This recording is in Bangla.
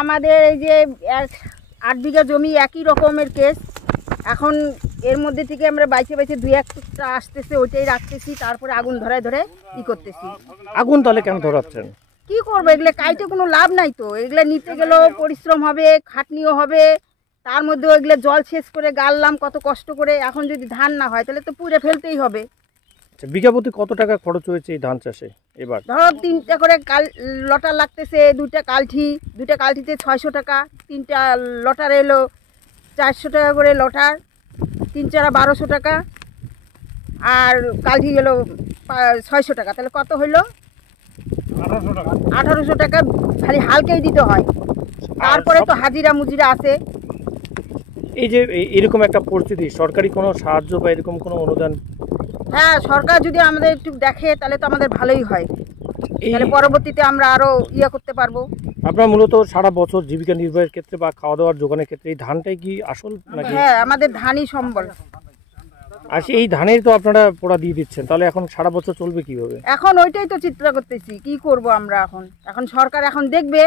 আমাদের এই যে 8 বিঘা জমি একই রকমের কেস। এখন এর মধ্যে থেকে আমরা বাইছে বাইছে 2-1টা আসতেছে, ওইটাই রাখতেছি, তারপরে আগুন ধরায় ধরে করতেছি। আগুন তাহলে কেন ধরাচ্ছেন? কি করবো, এগুলো কাইটে কোনো লাভ নাই তো। এগুলো নিতে গেলেও পরিশ্রম হবে, খাটনিও হবে, তার মধ্যে ওইগুলো জল শেষ করে গাড়লাম কত কষ্ট করে। এখন যদি ধান না হয় তাহলে তো পুড়ে ফেলতেই হবে। আচ্ছা, বিঘা প্রতি কত টাকা খরচ হয়েছে এই ধান চাষে এবার? ধরো 3টা করে লটার লাগতেছে, 2টা কালঠিতে 600 টাকা, 3টা লটার এলো 400 টাকা করে লটার, 3-4 1200 টাকা, আর কালঠি গেলো 600 টাকা। তাহলে কত হইলো? 1800 টাকা খালি হালকেই দিতে হয়। তারপরে তো হাজিরা মুজিরা আছে। এই যে এরকম একটা পরিস্থিতি, সরকারি কোনো সাহায্য বা এরকম কোনো অনুদান? হ্যাঁ, সরকার যদি আমাদের একটু দেখে তাহলে তো আমাদের ভালোই হয়, তাহলে পরবর্তীতে আমরা আরো করতে পারবো। আপনার মূলত সারা বছর জীবিকা নির্বাহের ক্ষেত্রে বা খাওয়া দাওয়ার যোগানের ক্ষেত্রে এই ধানটাই কি আসল নাকি? হ্যাঁ, আমাদের ধানই সম্বল। আর এই ধানের তো আপনারা পোড়া দিয়ে দিচ্ছেন, তাহলে এখন সারা বছর চলবে কিভাবে? এখন ওইটাই তো চিন্তা করতেছি, কি করব আমরা। এখন সরকার এখন দেখবে